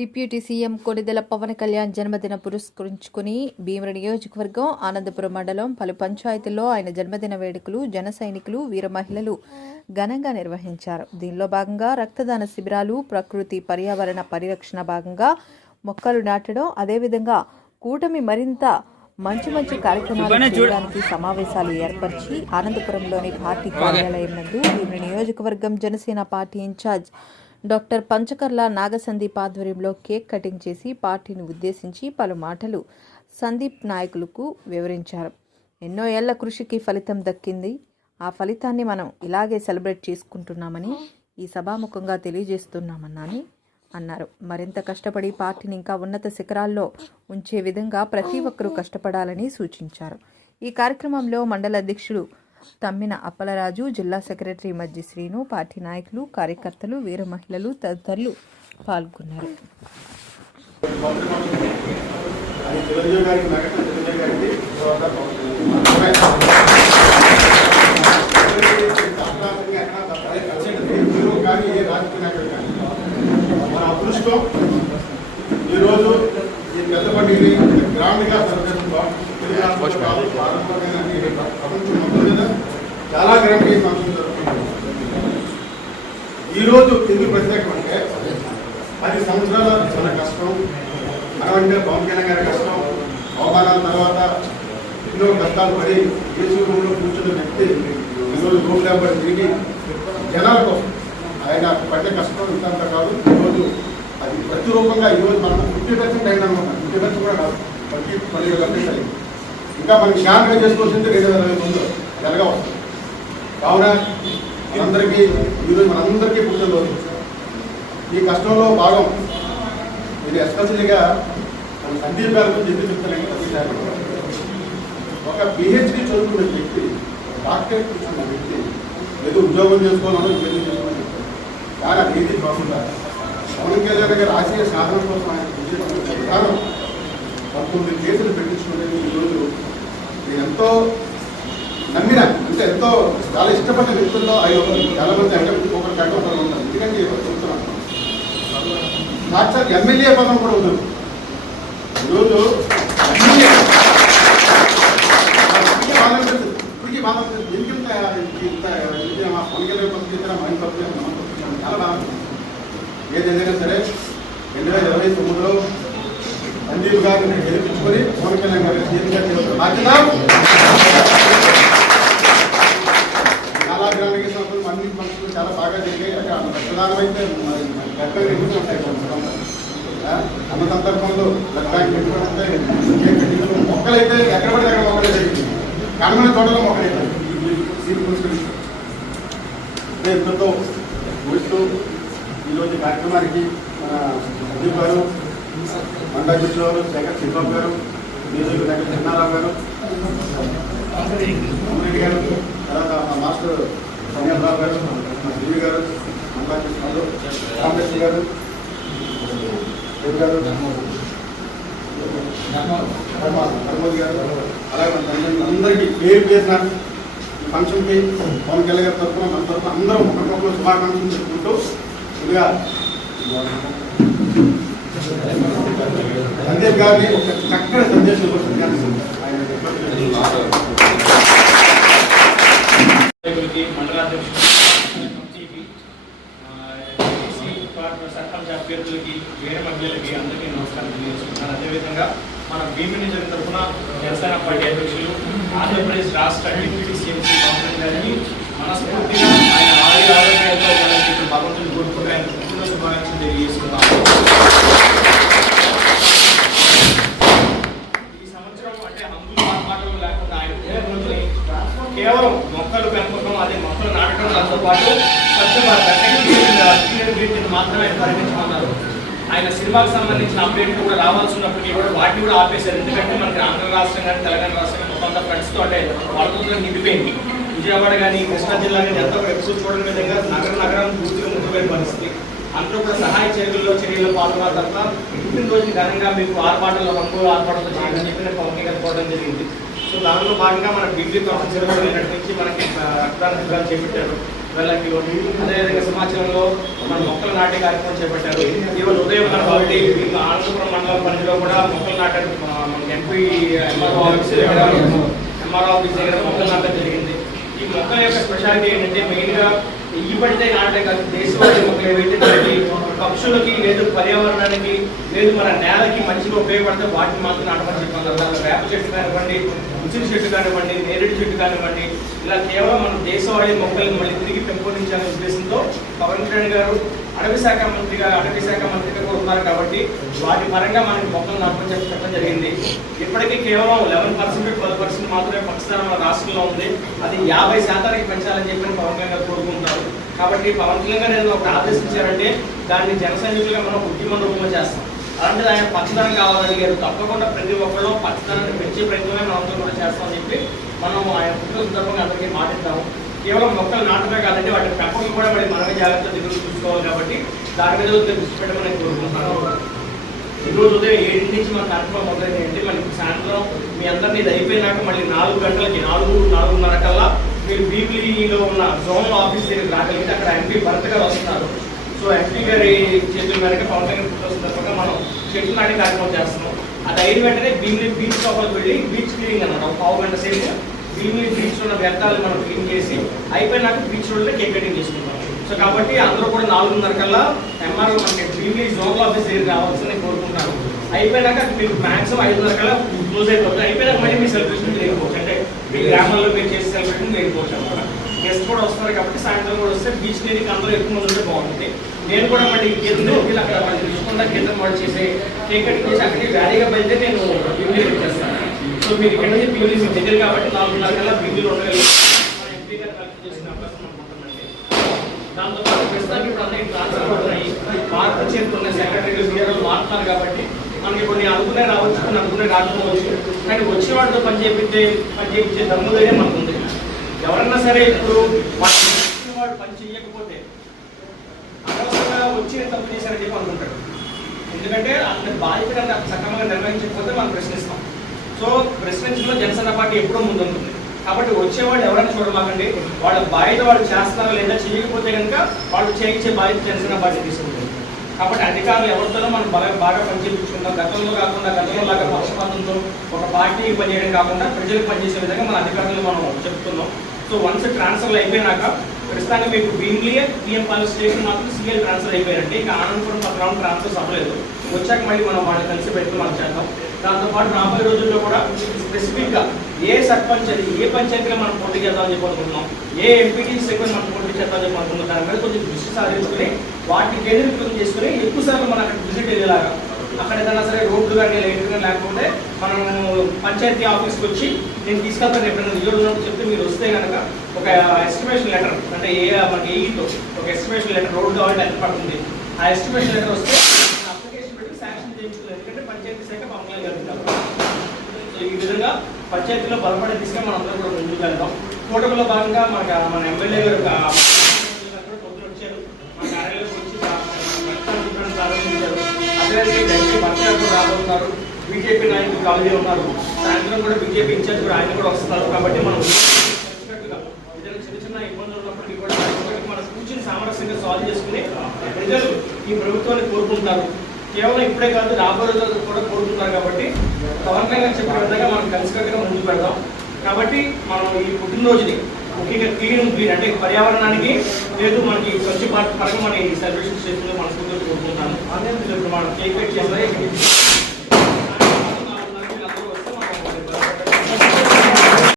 Deputy CM Konidela Pawan Kalyan జన్మదిన పురస్కరించుకుని భీమిలి నియోజకవర్గం ఆనందపురం మండలం పలు పంచాయతీల్లో ఆయన జన్మదిన వేడుకలు జన సైనికులు వీర మహిళలు ఘనంగా నిర్వహించారు. దీనిలో భాగంగా రక్తదాన శిబిరాలు, ప్రకృతి పర్యావరణ పరిరక్షణ భాగంగా మొక్కలు నాటడం, అదేవిధంగా కూటమి మరింత మంచి కార్యక్రమాలు చేయడానికి సమావేశాలు ఏర్పరిచి ఆనందపురంలోని పార్టీ కార్యాలయం నందు భీమిలి నియోజకవర్గం Janasena party incharge doctor Panchakarla Nagasandeep ఆధ్వర్యంలో కేక్ కటింగ్ చేసి పార్టీని ఉద్దేశించి పలు మాటలు సందీప్ నాయకులకు వివరించారు. ఎన్నో ఏళ్ల కృషికి ఫలితం దక్కింది. ఆ ఫలితాన్ని మనం ఇలాగే సెలబ్రేట్ చేసుకుంటున్నామని ఈ సభాముఖంగా తెలియజేస్తున్నామని అన్నారు. మరింత కష్టపడి పార్టీని ఇంకా ఉన్నత శిఖరాల్లో ఉంచే విధంగా ప్రతి ఒక్కరూ కష్టపడాలని సూచించారు. ఈ కార్యక్రమంలో మండల అధ్యక్షుడు తమ్మిన అప్పలరాజు, జిల్లా సెక్రటరీ మజ్జి శ్రీను, పార్టీ నాయకులు, కార్యకర్తలు, వీర మహిళలు తదితరులు పాల్గొన్నారు. ఈరోజు ఈ పెద్దపల్లిని గ్రాండ్గా చాలా గ్రాండ్గా ఫంక్షన్ జరుగుతుంది. ఈరోజు ఎందుకు ప్రత్యేకం అంటే 10 సంవత్సరాల చాలా కష్టం, మనమంటే పవన్ కళ్యాణ్ గారి కష్టం, అవమానాల తర్వాత ఎన్నో కష్టాలు పడి ఏసీ రూమ్లో కూర్చున్న వ్యక్తి ఈరోజు రూమ్ లేబడి తిరిగి జనాల కోసం ఆయన పడ్డ కష్టం ఇంత కాదు. ఈరోజు అది ప్రతిరూపంగా ఈరోజు మనం 50% అయినా అనమాట. 50% కూడా కాదు, 12% అయింది. ఇంకా మనకి షార్ట్గా చేసుకోవాల్సింది 2022 జరగా వస్తుంది. కావున మనందరికీ ఈరోజు మనందరికీ పుట్టినరోజు. ఈ కష్టంలో భాగం ఇది ఎస్పెషల్గా మన సందీప్ గారి గురించి ఎందుకు చెప్తాను. ఒక పిహెచ్డి చదువుకున్న వ్యక్తి, డాక్టరేట్ కూర్చున్న వ్యక్తి ఏదో ఉద్యోగం చేసుకోవాలని ఉద్యోగం చేసుకోవాలని కానీ అది ఏది కాకుండా పవన్ కళ్యాణ్ గారి రాజకీయ సాధన కోసం ఆయన విధానం 19 కేసులు పెట్టించుకునేది ఈరోజు నేను ఎంతో నమ్మిన, అంటే ఎంతో చాలా ఇష్టపడిన వ్యక్తుల్లో చాలా మంది అంటే ఒకరు కట్టడం ఉంటారు. ఎందుకంటే చెప్తున్నాను, సాక్షాత్ ఎమ్మెల్యే పదం కూడా ఉంది. ఈరోజు ఇప్పటికీ బాధ ఎందుకంటే పవన్ కళ్యాణ్ పంపించారా మన పంపించారు చాలా బాగా. ఏదైనా సరే 2029లో సందీప్ గారిని గెలిపించుకొని పవన్ కళ్యాణ్ గారి చాలా గ్రాండ్గా అన్ని ఫంక్షన్లు చాలా బాగా జరిగాయి. అక్కడ రక్తదానం అయితే అన్న సందర్భంలో బ్లడ్ బ్యాంక్ పెట్టుకుని ఉంటాయి. మొక్కలైతే ఎక్కడ పడితే అక్కడ మొక్కలే జరిగింది. కనుమల తోటలో మొక్కలైతే ఎంతో ఊరిస్తూ ఈరోజు కార్యక్రమానికి మన సందీప్ గారు, మండల గారు, శేఖర్ సింబాబు గారు, నియోజక దగ్గర చిన్నారావు గారు, అమ్మిరెడ్డి గారు, తర్వాత మా మాస్టర్ సంజయరావు గారు, మా శ్రీ గారు, మండల రామకృష్ణ గారు, గారు హనుమతి గారు, అలాగే మన తండ్రి అందరికీ పేరు పేరున ఈ ఫంక్షన్కి పవన్ కళ్యాణ్ గారి తరఫున మన తరఫున అందరం ఒకరికొకరు శుభాకాంక్షలు చెప్పుకుంటూ ఇదిగా సందీప్ గారిని ఒక చక్కని సందేశం సర్పంచ్ అభ్యర్థులకి, వేరే మహిళలకి అందరికీ నమస్కారం తెలియజేస్తున్నాను. అదేవిధంగా మన భీమిలి నియోజకవర్గం తరఫున జనసేన పార్టీ అధ్యక్షులు, ఆంధ్రప్రదేశ్ రాష్ట్ర డిప్యూటీ సీఎం పవన్ గారికి మనస్ఫూర్తిగా ఆయన ఆరోగ్యాలతో మనకి భగవంతుని కోరుకుంటే ఆయన పుట్టిన శుభాకాంక్షలు తెలియజేస్తున్నాను. ఈ సంవత్సరం అంటే హంగులు ఆర్పాటలు లేకుండా ఆయన పుట్టినరోజుని కేవలం మొక్కలు పెంపకం, అదే మొక్కలు నాటడం దాంతో పాటు స్వచ్ఛ భారత్ మాత్రమే పరిగణించుకున్నారు. ఆయన సినిమాకు సంబంధించిన అప్డేట్ కూడా రావాల్సి ఉన్నప్పటికీ కూడా వాటిని కూడా ఆపేశారు. ఎందుకంటే మనకి ఆంధ్ర రాష్ట్రం కానీ తెలంగాణ రాష్ట్రం కానీ మొత్తం ఫ్రెండ్స్తో అంటే వాళ్ళతో నిండిపోయింది. విజయవాడ కానీ కృష్ణా జిల్లా కానీ ఎంతో ఎప్పుడు చూడడం విధంగా నగరాన్ని పూర్తిగా ముందుపోయిన పరిస్థితి. అందరూ కూడా సహాయ చర్యల్లో పాల్గొన్న తర్వాత పుట్టినరోజు ఘనంగా మీకు ఆర్పాటల్లో రంగులు ఆర్పాటలు చేయాలని చెప్పి నేను పవన్ గారు కోరడం జరిగింది. సో దానిలో భాగంగా మన బీపీ కౌన్సిల్ నిన్నటి నుంచి మనకి రక్తదాన శిబిరాలు చేపట్టారు వెళ్ళకి. అదేవిధంగా సింహాచలంలో మన మొక్కలు నాటే కార్యక్రమం చేపట్టారు. ఈరోజు ఉదయం మన ఆల్రెడీ అనంతపురం మండలం పరిధిలో కూడా మొక్కలు నాటడం మన ఎంపీ ఎంఆర్ఓ ఆఫీస్ దగ్గర మొక్కలు నాటడం జరిగింది. ఈ మొక్కల యొక్క స్పెషాలిటీ ఏంటంటే మెయిన్గా ఈ పడితే నాటే కాదు, దేశవాళీ మొక్కలు ఏవైతే దానికి పక్షులకి లేదు పర్యావరణానికి లేదు మన నేలకి మంచిగా ఉపయోగపడితే వాటిని మాత్రం నాటమని చెప్పాలి. వేప చెట్టు కానివ్వండి, ఉసిరి చెట్టు కానివ్వండి, నేరేడు చెట్టు కానివ్వండి, ఇలా కేవలం మన దేశవాళీ మొక్కలను మళ్ళీ తిరిగి పెంపొందించాలనే ఉద్దేశంతో పవన్ కళ్యాణ్ గారు అటవీ శాఖ మంత్రిగా కూడా ఉన్నారు కాబట్టి వాటి పరంగా మనకి మొక్కలు నాటమని చెప్పడం జరిగింది. ఇప్పటికీ కేవలం 11% 12% మాత్రమే పక్షస్థానం మన రాష్ట్రంలో ఉంది. అది 50% పెంచాలని చెప్పి పవన్ కళ్యాణ్ గారు కోరుకుంటారు. కాబట్టి పవన్ కళ్యాణ్ గారు ఏదైనా ఒకటి ఆదేశించారంటే దాన్ని జన సైనికులుగా మనం ఉద్యమ రూపంలో చేస్తాం. అలాంటిది ఆయన పచ్చదనం కావాలడిగారు. తప్పకుండా ప్రతి ఒక్కళ్ళు పచ్చదనాన్ని పెంచే ప్రయత్నమే మనం అందరూ కూడా చేస్తామని చెప్పి మనం ఆయన పుట్టిన సందర్భంగా అందరికీ మాటిస్తాము. కేవలం మొక్కలు నాటమే కాదంటే వాటి పెంపకం కూడా మరి మనమే జాగ్రత్తగా దిగులు చూసుకోవాలి. కాబట్టి దాని మీద దృష్టి పెట్టమని నేను కోరుకుంటున్నాను. ఈరోజు ఉదయం 7 నుంచి మన కార్యక్రమం మొదలైంది. మనకి సాయంత్రం మీ అందరినీ ఇది అయిపోయినాక మళ్ళీ 4 గంటలకి 4:30 కల్లా మీరు బీబీలో ఉన్న జోనల్ ఆఫీస్ దగ్గర రాగలిగితే అక్కడ ఎంపీ భరత్ గారు వస్తున్నారు. సో ఎంపీ గారి చేతుల మేరకు పవన్ కళ్యాణ్ పుట్టిన సందర్భంగా మనం చెట్లు నాటే కార్యక్రమం చేస్తున్నాం. అది అయిన వెంటనే భీమిలి బీచ్ లోపలికి వెళ్ళి బీచ్ క్లీనింగ్ అన్నమాట. ఒక పావు గంట సేపు భీమిలి బీచ్ ఉన్న వ్యర్థాలు మనం క్లీన్ చేసి అయిపోయినాక బీచ్ రోడ్లో కేక్ కటింగ్ చేసుకుంటాం. సో కాబట్టి అందరూ కూడా 4:30 కల్లా ఎంఆర్ఓ మనకి భీమిలి జోనల్ ఆఫీస్ దగ్గర రావాల్సిందని కోరుకుంటున్నాను. అయిపోయినాక మీకు మ్యాక్సిమం 5:30 కల్లా క్లోజ్ అయిపోతుంది. అయిపోయినాక మళ్ళీ మీ సెలబ్రేషన్ వెళ్ళిపోవచ్చు. అంటే మీ గ్రామాల్లో మీరు చేసే సెలబ్రేషన్ వెళ్ళిపోవచ్చు అనమాట. గెస్ట్ కూడా వస్తున్నారు కాబట్టి సాయంత్రం కూడా వస్తే బీచ్ క్లీనింగ్ అందరూ ఎక్కువ మంది ఉంటే బాగుంటుంది. నేను కూడా మళ్ళీ అక్కడ వాళ్ళు తీసుకుంటా గీతం వాళ్ళు చేసే కేక్ కటింగ్ చేసి అక్కడికి వ్యాలీగా బయలుదేరి నేను భీమిలి వచ్చేస్తాను. సో మీరు ఇక్కడ నుంచి భీమిలి దగ్గర కాబట్టి 4:30 కల్లా భీమిలిలో ఉండగలిగి ఎంపీ గారు కలెక్ట్ చేసిన అవకాశం అనుకుంటున్నాండి. దాంతోపాటు ప్రస్తుతానికి ఇప్పుడు అన్ని ట్రాన్స్ఫర్ అవుతున్నాయి. మార్పు చేరుకున్న సెక్రటరీ సీఆర్ఓలు మారుతున్నారు కాబట్టి మనకి కొన్ని అనుకునే రావచ్చు, కొన్ని అనుకునే రాకపోవచ్చు. కానీ వచ్చే వాటితో పని చేయించే దమ్ముదైతే మనకు ఉంది. ఎవరన్నా సరే ఇప్పుడు వాడు పని చేయకపోతే అనవసరంగా వచ్చి తప్పు చేశారని చెప్పి అనుకుంటాడు. ఎందుకంటే అంత బాధ్యత సక్రమంగా నిర్వహించకపోతే మనం ప్రశ్నిస్తాం. సో ప్రశ్నించడంలో జనసేన పార్టీ ఎప్పుడూ ముందుంటుంది. కాబట్టి వచ్చేవాళ్ళు ఎవరైనా చూడమాకండి. వాళ్ళ బాధ్యత వాళ్ళు చేస్తున్నారా లేదా, చేయకపోతే కనుక వాళ్ళు చేయించే బాధ్యత జనసేన పార్టీ తీసుకుంటుంది. కాబట్టి అధికారులు ఎవరితోనో మనం బాగా పనిచేయించుకుంటాం. గతంలో లాగా పక్షపాతంతో ఒక పార్టీకి పనిచేయడం కాకుండా ప్రజలకు పనిచేసే విధంగా మన అధికారులు మనం చెప్తున్నాం. సో వన్స్ ట్రాన్స్ఫర్లు అయిపోయినాక ప్రస్తుతానికి మీకు భీమిలి పిఎం పాలెం స్టేషన్ మాత్రం సీఎల్ ట్రాన్స్ఫర్ అయిపోయారంటే ఇంకా ఆనందపురం పక్కన ట్రాన్స్ఫర్స్ అవ్వలేదు. వచ్చాక మళ్ళీ మనం వాళ్ళు కలిసి పెట్టుకుని మనం చేద్దాం. దాంతోపాటు రాబోయే రోజుల్లో కూడా స్పెసిఫిక్గా ఏ సర్పంచ్ అది ఏ పంచాయతీలో మనం పోటీ చేద్దామని చెప్పి అనుకుంటున్నాం, ఏ ఎంపీటీసీ సెగ్మెంట్ మనం పోటీ చేద్దామని చెప్పి అనుకుంటున్నాం. దాని మీద కొంచెం దృష్టి సాధించుకుని వాటిని కేంద్రీకృతం చేసుకుని ఎక్కువ సార్లు మనం అక్కడ విజిట్ వెళ్ళేలాగా అక్కడ ఏదైనా సరే రోడ్లు కానీ లైట్లు కానీ లేకపోతే మనం పంచాయతీ ఆఫీస్కి వచ్చి నేను తీసుకెళ్తాను ఎప్పుడైనా నిజం ఉన్నప్పుడు చెప్తే మీరు వస్తే కనుక ఒక ఎస్టిమేషన్ లెటర్ అంటే మనకి ఏఈతో ఒక ఎస్టిమేషన్ లెటర్ రోడ్డు కావాలంటే ఎంత పడుతుంది, ఆ ఎస్టిమేషన్ లెటర్ వస్తే అప్లికేషన్ పెట్టి శాంక్షన్ చేయించుకోలేదు. ఎందుకంటే పంచాయతీ శాఖ పంపలేదు జరుగుతారు. సో ఈ విధంగా పంచాయతీలో బలపడే దిశగా మనం అందరం కూడా ముందుకు వెళ్తాం. కూటమిలో భాగంగా మన ఎమ్మెల్యే గారు పొద్దున వచ్చారు, మన కార్యాలయంలో వచ్చి ప్రారంభించారు. అదే భర్త రాబోతున్నారు. బీజేపీ నాయకులు కాలేజీ ఉన్నారు. సాయంత్రం కూడా బీజేపీ ఇన్ఛార్జ్ కూడా ఆయన కూడా వస్తున్నారు. కాబట్టి మనం కలిసినట్టుగా ఏదైనా చిన్న ఇబ్బందులు ఉన్నప్పటికీ కూడా మనం కూర్చుని సామరస్యంగా సాల్వ్ చేసుకుని ప్రజలు ఈ ప్రభుత్వాన్ని కోరుకుంటారు. కేవలం ఇప్పుడే కాదు రాబోయే రోజులు కూడా కోరుకుంటారు. కాబట్టి పవన్ కళ్యాణ్ చెప్పిన విధంగా మనం కలిసికట్టుగా ముందుకు పెడదాం. కాబట్టి మనం ఈ పుట్టినరోజుని ముఖ్యంగా క్లీన్ అంటే పర్యావరణానికి లేదు మనకి స్వచ్ఛ భారత్ పరంగా మన ఈ సెలబ్రేషన్ చేస్తుందో మనస్ఫూర్తిగా కోరుకుంటాను. ఇప్పుడు మనం కేక్ కట్ చేస్తాం.